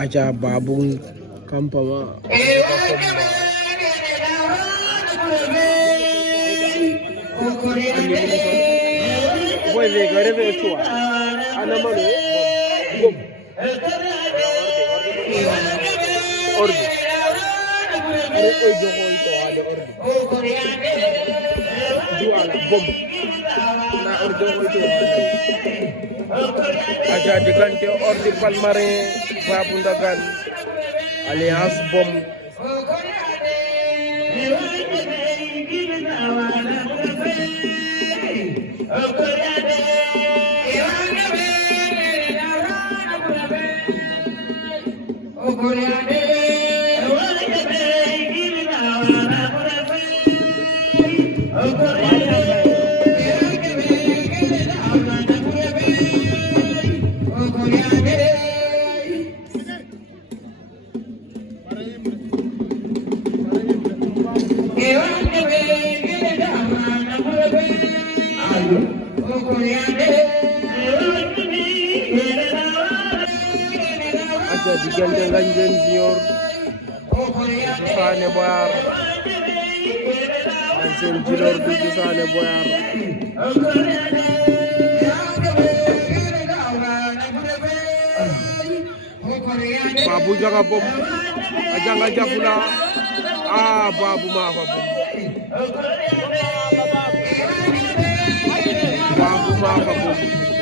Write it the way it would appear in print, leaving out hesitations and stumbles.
aja babung kampama boy ve gare ve chua ana manu bom ordi are oy jogo to ade ordi duala bom na ordi oy to aja digante ordi Palmarin Babou Ndagane alliance bom aja digante Ganjen Junior Sané Boyar Ganjen Junior du Sané Boyar Babou jaga bom aja ngaja pula Babou mafa bom Babou mafa bom